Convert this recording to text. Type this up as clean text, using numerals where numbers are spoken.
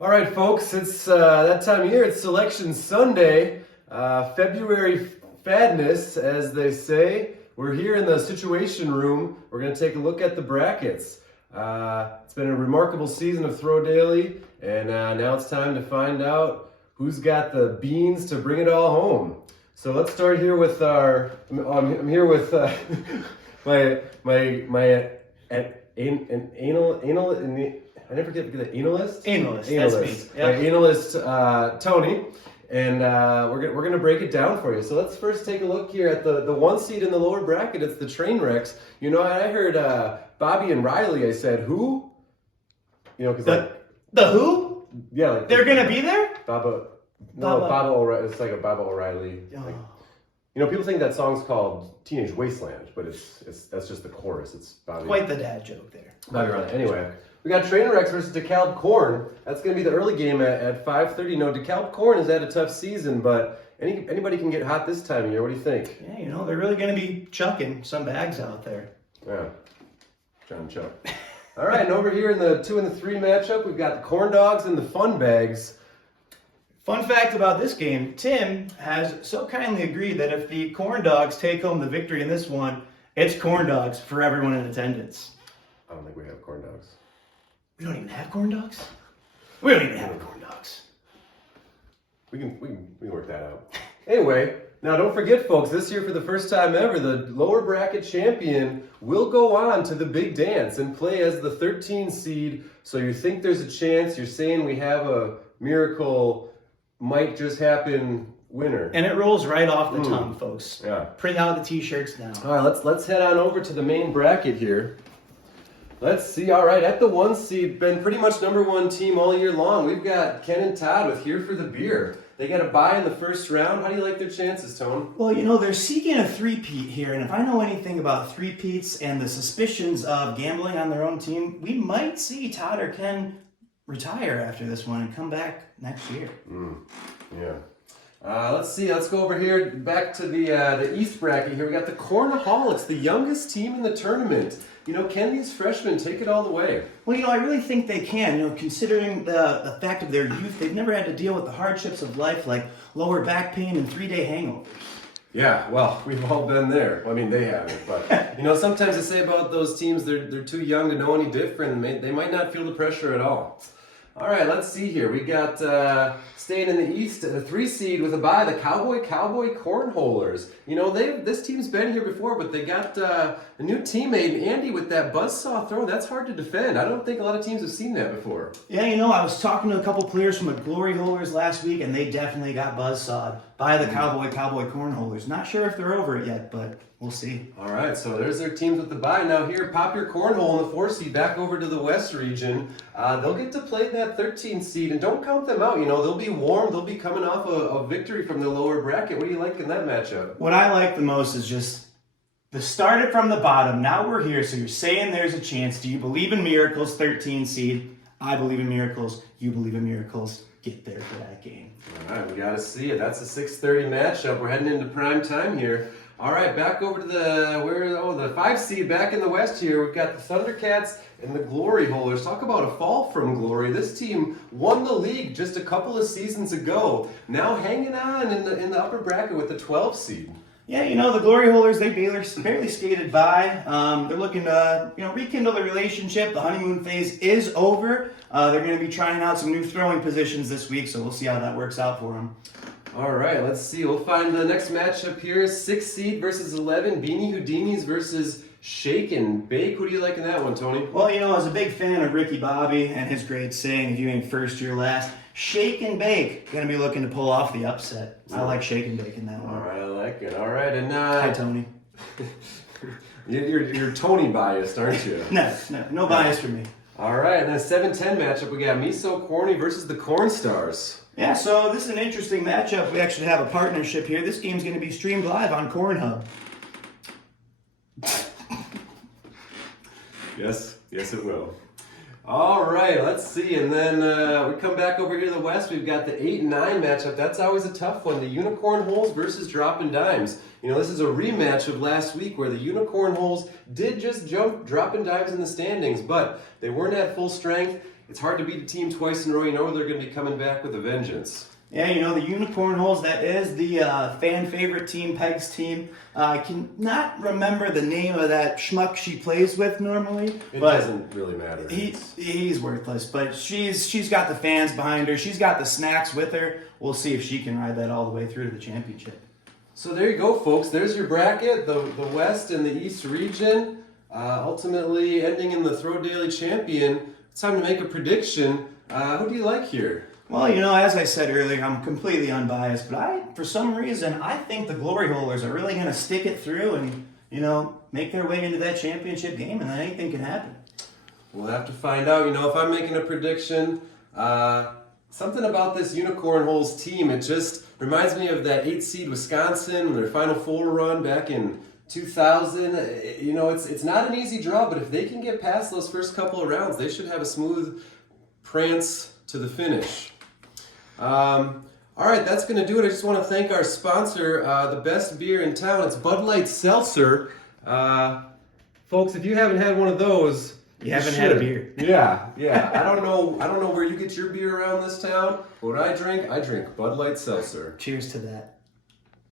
All right, folks, it's that time of year. It's Selection Sunday, February Fadness, as they say. We're here in the Situation Room. We're going to take a look at the brackets. It's been a remarkable season of Throw Daily, and now it's time to find out who's got the beans to bring it all home. So let's start here with our. I'm here with I never forget the analyst. Analyst. That's me. Yep. My analyst, Tony, and we're gonna break it down for you. So let's first take a look here at the one seed in the lower bracket. It's the Trainwrecks. You know, I heard Bobby and Riley. I said who? You know, because the who? Yeah, like they're gonna be there. Baba O'Reilly. It's like a Baba O'Reilly. Oh. Like, you know, people think that song's called Teenage Wasteland, but that's just the chorus. It's Bobby. Quite the dad joke there. Bobby Riley. Anyway. We got Trainwrecks versus DeKalb Corn. That's going to be the early game at 5:30. No, DeKalb Corn has had a tough season, but anybody can get hot this time of year. What do you think? Yeah, you know, they're really going to be chucking some bags out there. Yeah, John Chuck. All right, and over here in the 2 and the 3 matchup, we've got the Corn Dogs and the Fun Bags. Fun fact about this game, Tim has so kindly agreed that if the Corn Dogs take home the victory in this one, it's Corn Dogs for everyone in attendance. I don't think we have Corn Dogs. We don't even have corn dogs? We don't even have corn dogs. We can work that out. Anyway, now don't forget, folks, this year for the first time ever, the lower bracket champion will go on to the big dance and play as the 13 seed. So you think there's a chance, you're saying we have a miracle, might just happen winner. And it rolls right off the tongue, folks. Yeah. Print out the t-shirts now. All right, let's head on over to the main bracket here. Let's see. All right, at the 1 seed, been pretty much number 1 team all year long. We've got Ken and Todd with Here for the Beer. They got a bye in the first round. How do you like their chances, Tone? Well, you know, they're seeking a three-peat here, and if I know anything about three-peats and the suspicions of gambling on their own team, we might see Todd or Ken retire after this one and come back next year. Yeah. Let's see. Let's go over here back to the East bracket here. We got the Cornaholics, the youngest team in the tournament. You know, can these freshmen take it all the way? Well, you know, I really think they can. You know, considering the fact of their youth, they've never had to deal with the hardships of life like lower back pain and 3-day hangovers. Yeah, well, we've all been there. I mean, they haven't, but you know, sometimes they say about those teams they're too young to know any different. They might not feel the pressure at all. All right, let's see here. We got staying in the East, the 3 seed with a bye, the Cowboy Cornholers. You know, this team's been here before, but they got a new teammate, Andy, with that buzzsaw throw. That's hard to defend. I don't think a lot of teams have seen that before. Yeah, you know, I was talking to a couple players from the Glory Holers last week, and they definitely got buzzsawed by the Cowboy Cornholers. Not sure if they're over it yet, but we'll see. All right, so there's their teams with the bye. Now here, pop your cornhole in the 4 seed back over to the West region. They'll get to play that 13 seed, and don't count them out. You know, they'll be warm. They'll be coming off a victory from the lower bracket. What do you like in that matchup? What I like the most is just the started from the bottom. Now we're here, so you're saying there's a chance. Do you believe in miracles, 13 seed? I believe in miracles. You believe in miracles. Get there for that game. All right, we got to see it. That's a 6:30 matchup. We're heading into prime time here. All right, back over to the 5 seed back in the West here. We've got the Thundercats and the Glory Holers. Talk about a fall from glory. This team won the league just a couple of seasons ago. Now hanging on in the upper bracket with the 12 seed. Yeah, you know, the Glory Holders, they barely skated by. They're looking to, rekindle the relationship. The honeymoon phase is over. They're going to be trying out some new throwing positions this week, so we'll see how that works out for them. All right, let's see. We'll find the next matchup here. 6 seed versus 11. Beanie Houdinis versus Shake and Bake. Who do you like in that one, Tony? Well, you know, I was a big fan of Ricky Bobby and his great saying, if you ain't first, you're last. Shake and Bake, going to be looking to pull off the upset. I like Shake and Bake in that one. All right, I like it. All right, and Hi, Tony. you're Tony biased, aren't you? No bias for me. All right, and then 7-10 matchup, we got Miso Corny versus the Corn Stars. Yeah, so this is an interesting matchup. We actually have a partnership here. This game's going to be streamed live on Cornhub. Yes, it will. All right, let's see. And then we come back over here to the West. We've got the 8 and 9 matchup. That's always a tough one. The Unicorn Holes versus Droppin' Dimes. You know, this is a rematch of last week where the Unicorn Holes did just jump Droppin' Dimes in the standings, but they weren't at full strength. it's hard to beat a team twice in a row. You know they're going to be coming back with a vengeance. Yeah, you know, the Unicorn Holes, that is the fan favorite team, Peg's team. I cannot remember the name of that schmuck she plays with normally. It but doesn't really matter. He's worthless, but she's got the fans behind her. She's got the snacks with her. We'll see if she can ride that all the way through to the championship. So there you go, folks. There's your bracket, the West and the East region. Ultimately ending in the Throw Daily champion. It's time to make a prediction. Who do you like here? Well, you know, as I said earlier, I'm completely unbiased, but for some reason, I think the Glory Holers are really going to stick it through and, you know, make their way into that championship game, and then anything can happen. We'll have to find out. You know, if I'm making a prediction, something about this Unicorn Holes team, it just reminds me of that 8 seed Wisconsin, their Final Four run back in 2000. You know, it's not an easy draw, but if they can get past those first couple of rounds, they should have a smooth prance to the finish. All right, that's going to do it. I just want to thank our sponsor, the best beer in town. It's Bud Light Seltzer. Folks, if you haven't had one of those, you haven't had a beer. Yeah. I don't know where you get your beer around this town, but when I drink Bud Light Seltzer. Cheers to that.